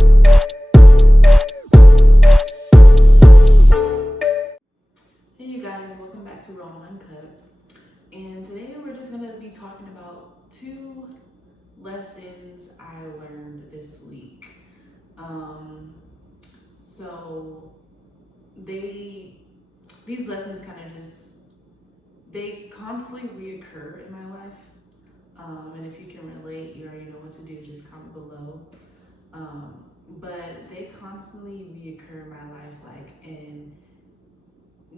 Hey you guys, welcome back to Raw and Uncut. And today we're just going to be talking about 2 lessons I learned this week. So these lessons kind of they constantly reoccur in my life. And if you can relate, you already know what to do, just comment below. But they constantly reoccur in my life, and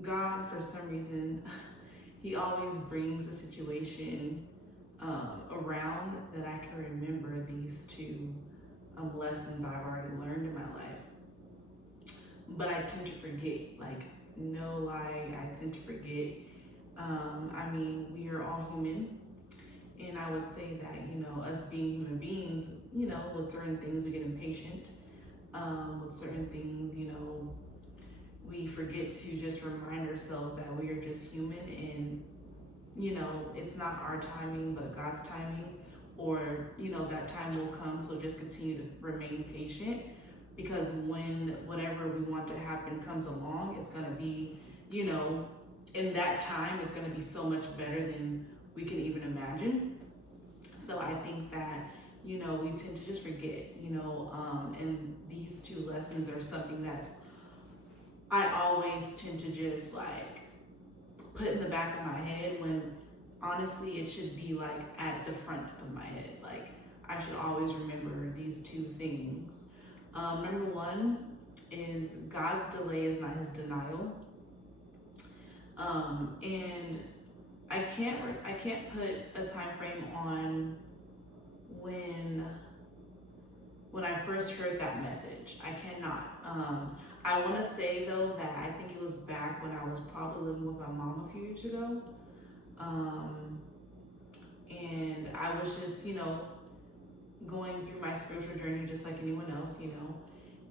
God, for some reason, He always brings a situation around that I can remember these 2 lessons I've already learned in my life. But I tend to forget, no lie, I tend to forget. We are all human. And I would say that, us being human beings, with certain things we get impatient. With certain things, we forget to just remind ourselves that we are just human and, it's not our timing, but God's timing, or, that time will come. So just continue to remain patient, because when whatever we want to happen comes along, it's going to be, in that time, it's going to be so much better than we can even imagine. So I think that, we tend to just forget, and these 2 lessons are something that I always tend to just put in the back of my head, when honestly it should be at the front of my head. I should always remember these 2 things. Number 1 is God's delay is not His denial. And I can't put a time frame on when I first heard that message. I cannot. I want to say though that I think it was back when I was probably living with my mom a few years ago. And I was just, going through my spiritual journey just like anyone else, And,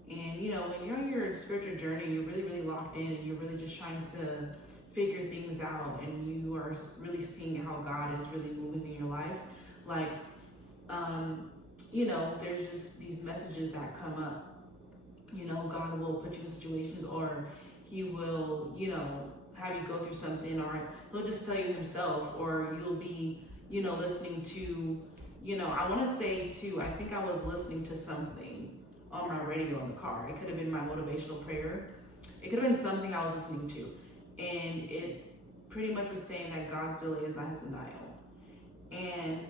when you're on your spiritual journey, you're really, really locked in, and you're really just trying to figure things out, and you are really seeing how God is really moving in your life. There's just these messages that come up. God will put you in situations, or He will, have you go through something, or He'll just tell you Himself, or you'll be, listening to, I want to say too, I think I was listening to something on my radio in the car. It could have been my motivational prayer. It could have been something I was listening to. And it pretty much was saying that God's delay is not His denial. And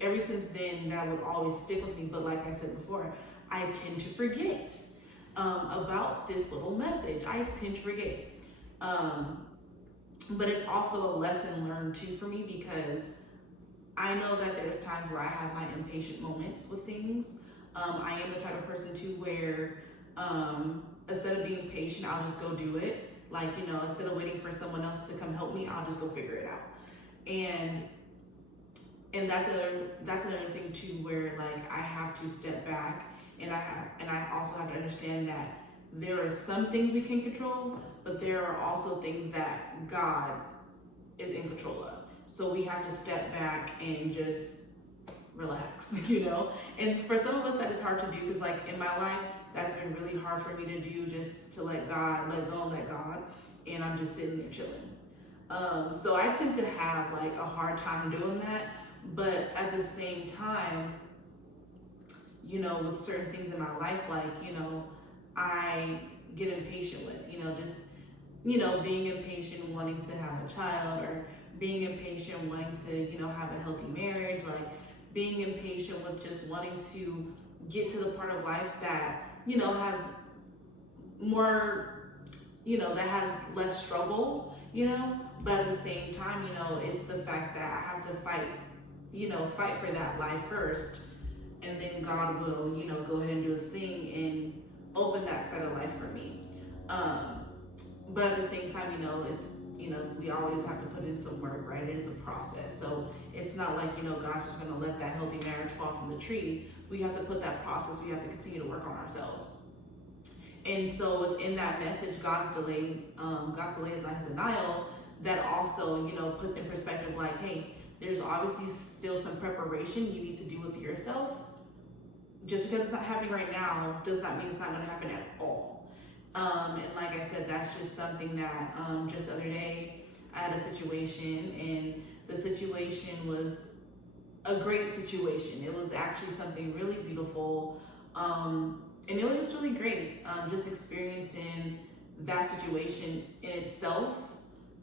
ever since then, that would always stick with me. But like I said before, I tend to forget about this little message. I tend to forget. But it's also a lesson learned too for me, because I know that there's times where I have my impatient moments with things. I am the type of person too where instead of being patient, I'll just go do it. Instead of waiting for someone else to come help me, I'll just go figure it out. And that's another thing too, where I have to step back, and I also have to understand that there are some things we can control, but there are also things that God is in control of. So we have to step back and just relax, And for some of us that is hard to do, because in my life, that's been really hard for me to do, just to let go and let God, and I'm just sitting there chilling. So I tend to have a hard time doing that, but at the same time, with certain things in my life, I get impatient with, being impatient wanting to have a child, or being impatient wanting to, have a healthy marriage, being impatient with just wanting to get to the part of life that, has more, that has less struggle, but at the same time, it's the fact that I have to fight for that life first, and then God will, go ahead and do His thing and open that side of life for me. But at the same time, it's, we always have to put in some work, right? It is a process. So it's not like, God's just going to let that healthy marriage fall from the tree. We have to put that process, we have to continue to work on ourselves. And so within that message, God's delay is not His denial, that also, puts in perspective hey, there's obviously still some preparation you need to do with yourself, just because it's not happening right now does not mean it's not going to happen at all. And like I said, that's just something that just the other day I had a situation, and the situation was a great situation. It was actually something really beautiful, and it was just really great. Just experiencing that situation in itself,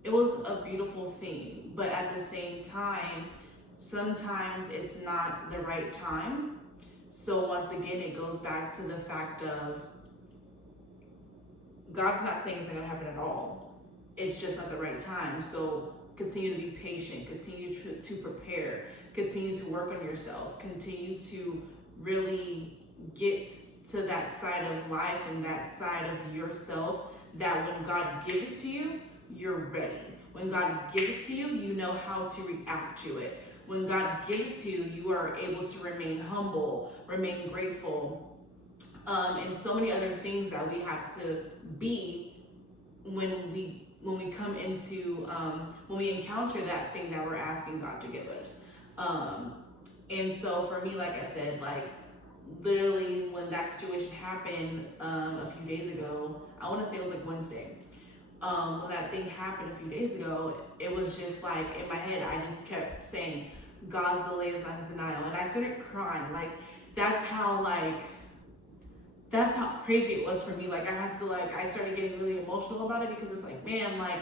it was a beautiful thing. But at the same time, sometimes it's not the right time. So once again, it goes back to the fact of God's not saying it's not going to happen at all. It's just not the right time. So continue to be patient, continue to prepare, continue to work on yourself, continue to really get to that side of life and that side of yourself that when God gives it to you, you're ready. When God gives it to you, you know how to react to it. When God gives it to you, you are able to remain humble, remain grateful, and so many other things that we have to be when we come into when we encounter that thing that we're asking God to give us. And so for me, like I said, like literally when that situation happened a few days ago, I want to say it was like Wednesday. When that thing happened a few days ago, it was just like in my head, I just kept saying, God's delay is not his denial. And I started crying. Like that's how crazy it was for me. Like I started getting really emotional about it, because it's like, man, like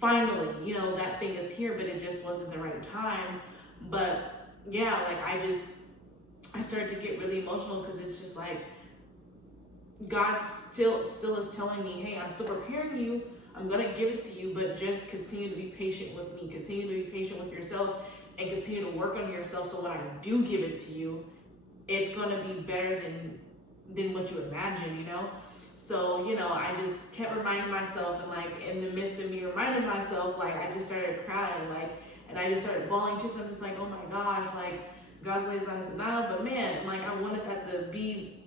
finally, that thing is here, but it just wasn't the right time. But yeah, like I started to get really emotional, because it's just like, God still is telling me, hey, I'm still preparing you. I'm going to give it to you, but just continue to be patient with me. Continue to be patient with yourself and continue to work on yourself. So when I do give it to you, it's going to be better than what you imagine, So, I just kept reminding myself, and like in the midst of me reminding myself, like I just started crying, like, and I just started bawling too. So I'm just like, oh my gosh, like God's delay is not his denial, but man, like I wanted that to be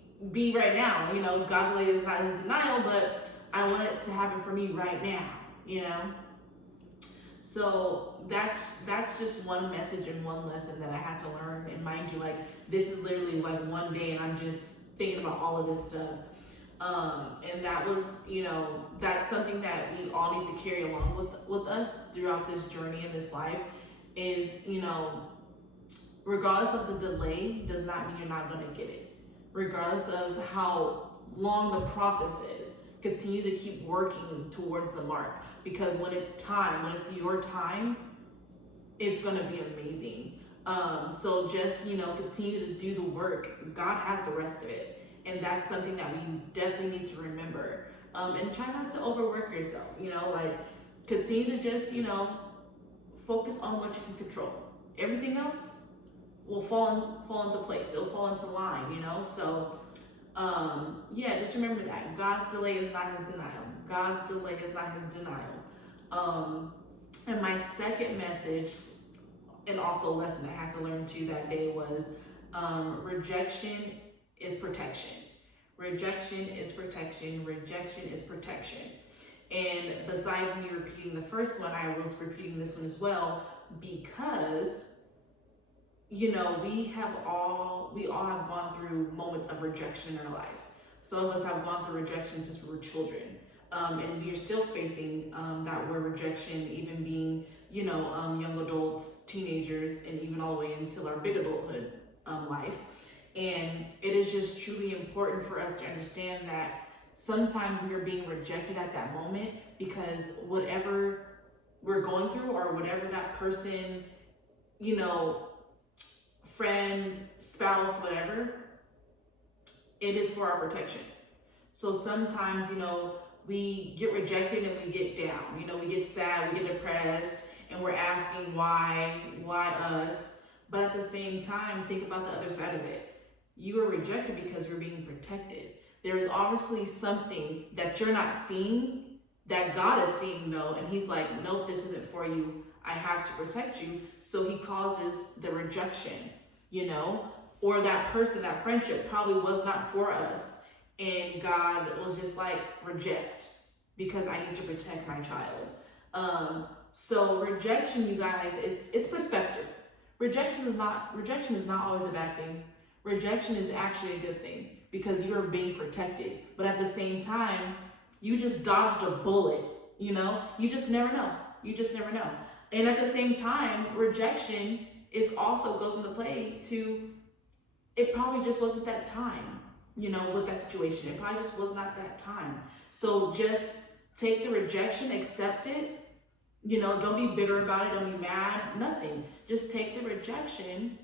right now, God's delay is not his denial, but I want it to happen for me right now, So that's just one message and one lesson that I had to learn. And mind you, like this is literally like one day, and I'm just thinking about all of this stuff. And that was, that's something that we all need to carry along with us throughout this journey in this life is, regardless of the delay does not mean you're not going to get it. Regardless of how long the process is, continue to keep working towards the mark, because when it's time, when it's your time, it's going to be amazing. So just, continue to do the work. God has the rest of it. And that's something that we definitely need to remember. And try not to overwork yourself, like continue to just, focus on what you can control. Everything else will fall into place. It'll fall into line, So, yeah, just remember that God's delay is not his denial. God's delay is not his denial. And my second message, and also lesson I had to learn too that day, was rejection is protection. Rejection is protection. Rejection is protection. And besides me repeating the first one, I was repeating this one as well, because we all have gone through moments of rejection in our life. Some of us have gone through rejection since we were children, and we are still facing that word rejection, even being young adults, teenagers, and even all the way until our big adulthood life. And it is just truly important for us to understand that sometimes we are being rejected at that moment, because whatever we're going through, or whatever that person, friend, spouse, whatever, it is for our protection. So sometimes, we get rejected and we get down, we get sad, we get depressed, and we're asking why us? But at the same time, think about the other side of it. You are rejected because you're being protected. There is obviously something that you're not seeing that God is seeing though, and he's like, nope, this isn't for you. I have to protect you. So he causes the rejection, or that person, that friendship probably was not for us. And God was just like, reject, because I need to protect my child. So rejection, you guys, it's perspective. Rejection is not always a bad thing. rejection is actually a good thing because you are being protected. But at the same time, you just dodged a bullet, you know? You just never know. You just never know. And at the same time, rejection is also goes into play to, it probably just wasn't that time, you know, with that situation. It probably just was not that time. So just take the rejection, accept it, you know, don't be bitter about it, don't be mad, nothing. Just take the rejection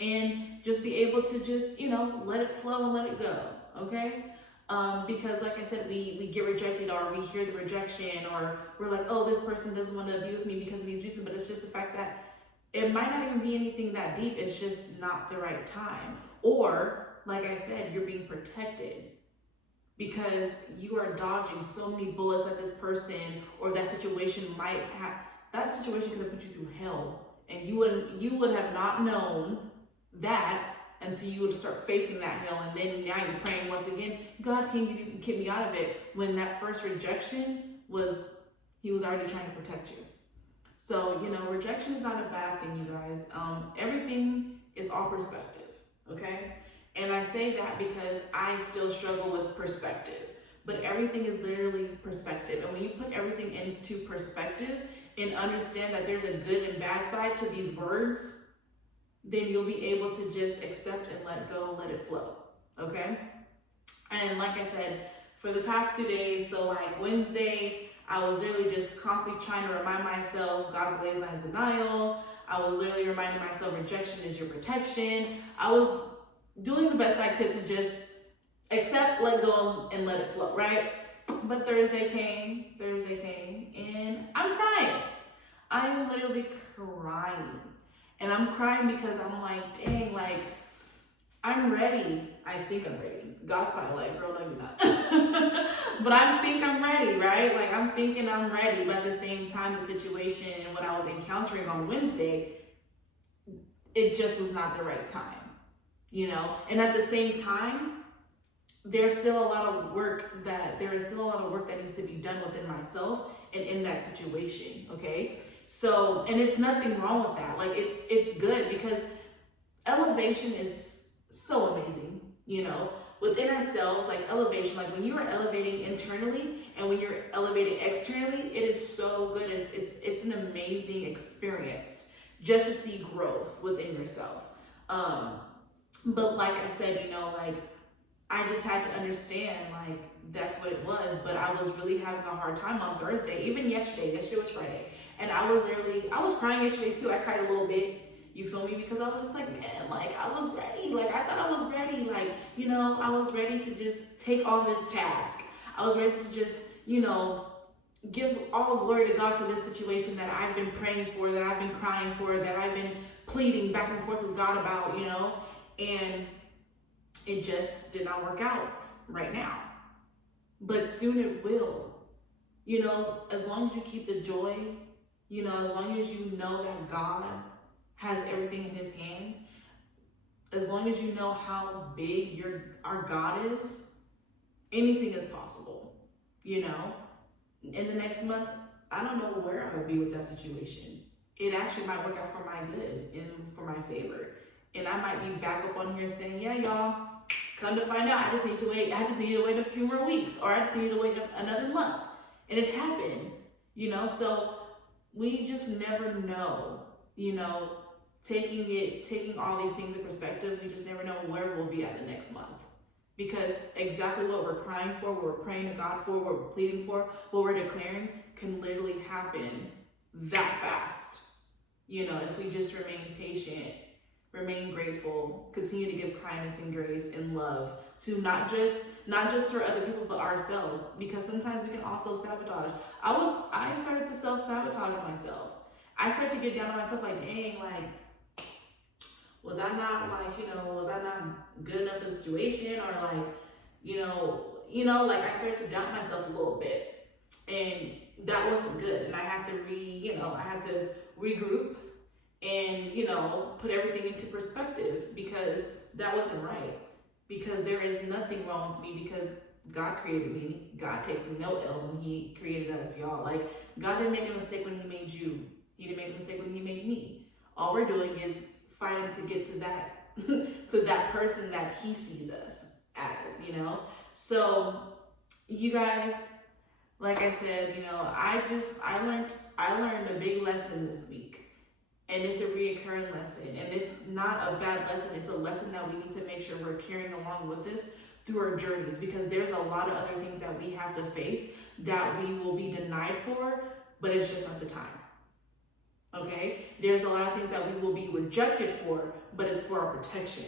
and just be able to just, you know, let it flow and let it go, okay? Because like I said, we get rejected, or we hear the rejection, or we're like, oh, this person doesn't want to be with me because of these reasons, but it's just the fact that it might not even be anything that deep, it's just not the right time. Or, like I said, you're being protected because you are dodging so many bullets that this person or that situation might have. That situation could have put you through hell, and you would have not known that until you would start facing that hell. And then now you're praying once again, God, can you get me out of it? When that first rejection was, he was already trying to protect you. So, you know, rejection is not a bad thing, you guys. Everything is all perspective, okay? And I say that because I still struggle with perspective, but everything is literally perspective. And when you put everything into perspective and understand that there's a good and bad side to these words, then you'll be able to just accept and let go, let it flow, okay? And like I said, for the past 2 days, so like Wednesday, I was literally just constantly trying to remind myself God's ways not his denial. I was literally reminding myself rejection is your protection. I was doing the best I could to just accept, let go, and let it flow, right? But Thursday came, and I'm crying. I'm literally crying. And I'm crying because I'm like, dang, like, I'm ready. I think I'm ready. God's probably like, girl, no, you're not. But I think I'm ready, right? Like, I'm thinking I'm ready. But at the same time, the situation and what I was encountering on Wednesday, it just was not the right time, you know? And at the same time, there is still a lot of work that needs to be done within myself and in that situation, okay? So, and it's nothing wrong with that. Like, it's good because elevation is so amazing, you know, within ourselves. Like elevation, like when you are elevating internally and when you're elevating externally, it is so good. It's an amazing experience just to see growth within yourself. But like I said, you know, like I just had to understand like that's what it was. But I was really having a hard time on Thursday, even yesterday was Friday. And I was crying yesterday too. I cried a little bit, you feel me? Because I was just like, man, like I was ready. Like I thought I was ready. Like, you know, I was ready to just take on this task. I was ready to just, you know, give all glory to God for this situation that I've been praying for, that I've been crying for, that I've been pleading back and forth with God about, you know, and it just did not work out right now. But soon it will. You know, as long as you keep the joy, you know, as long as you know that God has everything in his hands, as long as you know how big our God is, anything is possible, you know? In the next month, I don't know where I would be with that situation. It actually might work out for my good and for my favor. And I might be back up on here saying, yeah, y'all, come to find out, I just need to wait a few more weeks, or I just need to wait another month. And it happened, you know? So we just never know, you know, taking all these things in perspective, we just never know where we'll be at the next month. Because exactly what we're crying for, what we're praying to God for, what we're pleading for, what we're declaring can literally happen that fast. You know, if we just remain patient, remain grateful, continue to give kindness and grace and love to not just for other people, but ourselves. Because sometimes we can also sabotage. I started to self-sabotage myself. I started to get down on myself like, dang, like, was I not good enough in the situation? Or like, you know, like I started to doubt myself a little bit, and that wasn't good. And I had to regroup and, you know, put everything into perspective, because that wasn't right. Because there is nothing wrong with me, because God created me. God takes no L's when he created us, y'all. Like, God didn't make a mistake when he made you. He didn't make a mistake when he made me. All we're doing is fighting to get to that to that person that he sees us as, you know? So you guys, like I said, you know, I learned a big lesson this week. And it's a reoccurring lesson. And it's not a bad lesson. It's a lesson that we need to make sure we're carrying along with us through our journeys, because there's a lot of other things that we have to face that we will be denied for, but it's just not the time. Okay? There's a lot of things that we will be rejected for, but it's for our protection.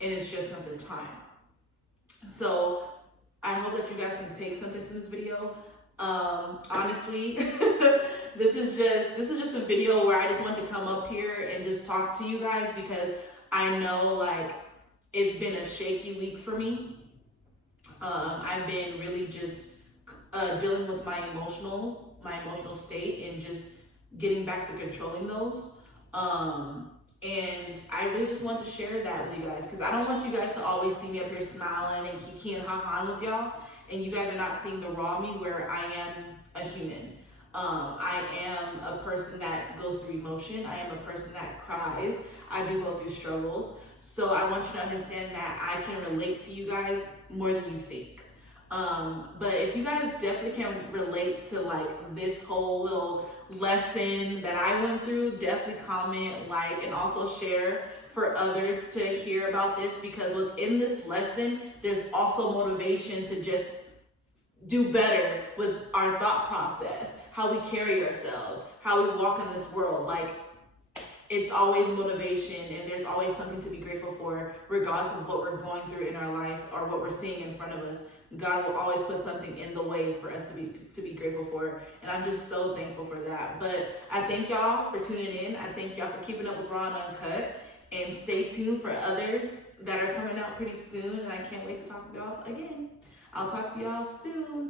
And it's just not the time. So I hope that you guys can take something from this video. Honestly, this is just a video where I just want to come up here and just talk to you guys, because I know like it's been a shaky week for me. I've been really just dealing with my emotional state and just getting back to controlling those. And I really just want to share that with you guys, because I don't want you guys to always see me up here smiling and kiki and ha-ha with y'all, and you guys are not seeing the raw me where I am a human. I am a person that goes through emotion. I am a person that cries. I do go through struggles. So I want you to understand that I can relate to you guys more than you think. But if you guys definitely can relate to like this whole little lesson that I went through, definitely comment, like, and also share for others to hear about this, because within this lesson, there's also motivation to just do better with our thought process, how we carry ourselves, how we walk in this world. Like, it's always motivation, and there's always something to be grateful for, regardless of what we're going through in our life or what we're seeing in front of us. God will always put something in the way for us to be grateful for, and I'm just so thankful for that. But I thank y'all for tuning in. I thank y'all for keeping up with Raw and Uncut, and stay tuned for others that are coming out pretty soon, and I can't wait to talk to y'all again. I'll talk to y'all soon.